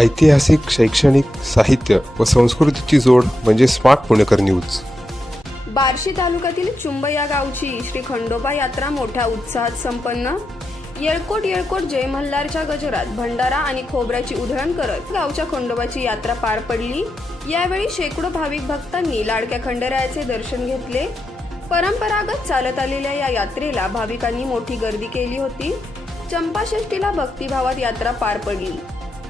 ऐतिहासिक शैक्षणिक साहित्य व संस्कृतीची जोड म्हणजे स्मार्ट पुणेकर न्यूज. बार्शी तालुक्यातील चुंब या गावची श्री खंडोबा यात्रा मोठ्या उत्साहात संपन्न. येळकोट येळकोट जय मल्हारच्या गजरात भंडारा आणि खोबऱ्याची उधळण करत गावच्या खंडोबाची यात्रा पार पडली. यावेळी शेकडो भाविक भक्तांनी लाडक्या खंडेरायाचे दर्शन घेतले. परंपरागत चालत आलेल्या या यात्रेला भाविकांनी मोठी गर्दी केली होती. चंपाषष्टीला भक्तिभावात यात्रा पार पडली.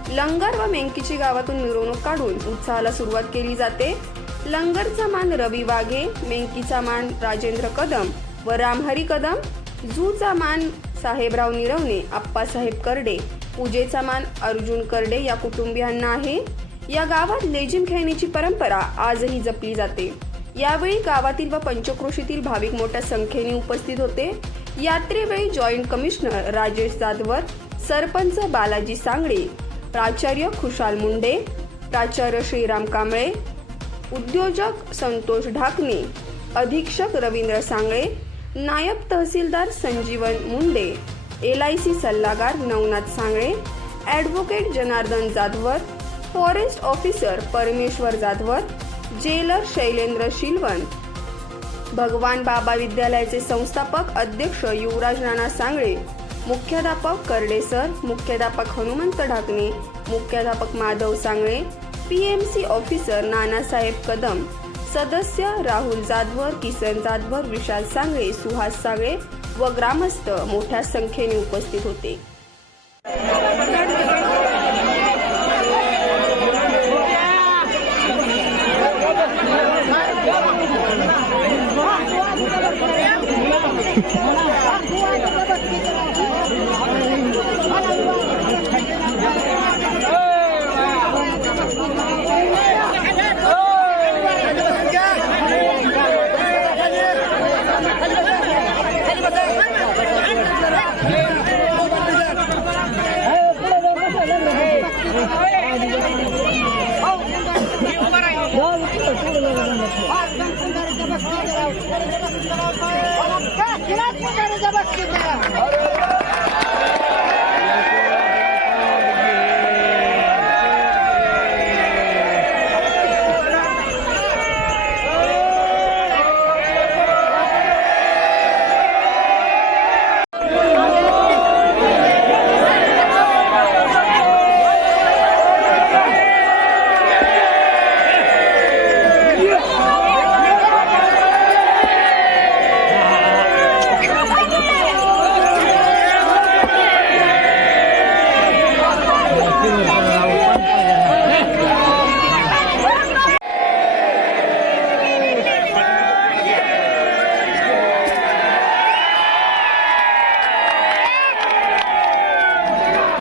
लंगर व मेंकीची गावातून मिरवणूक काढून उत्साहाला सुरुवात केली जाते. लंगरचा मान रवी वाघे मेंकीचा मान राजेंद्र कदम व रामहरी कदम झूचा मान साहेबराव निरवणे आप्पासाहेब करडे पूजेचा मान अर्जुन करडे या कुटुंबियांना आहे. या गावात लेझिम खेळण्याची परंपरा आजही जपली जाते. यावेळी गावातील व पंचक्रोशीतील भाविक मोठ्या संख्येने उपस्थित होते. यात्रेवेळी जॉईंट कमिशनर राजेश जाधवर सरपंच बालाजी सांगडे प्राचार्य खुशाल मुंडे प्राचार्य श्रीराम कांबळे उद्योजक संतोष ढाकणे अधीक्षक रवींद्र सांगळे नायब तहसीलदार संजीवन मुंडे एल आय सी सल्लागार Navnath Sangale advocate Janardan Jadhavar forest officer Parmeshwar Jadhavar jailer Shailendra Shilwant भगवान बाबा विद्यालयाचे संस्थापक अध्यक्ष युवराज राणा सांगळे. मुख्याध्यापक करडेसर मुख्याध्यापक हनुमंत ढाकणे मुख्याध्यापक Madhav Sangale P M C officer Nanasaheb Kadam सदस्य राहुल जाधवर किसन जाधवर विशाल सांगळे सुहास सांगळे व ग्रामस्थ मोठ्या संख्येने उपस्थित होते Gracias,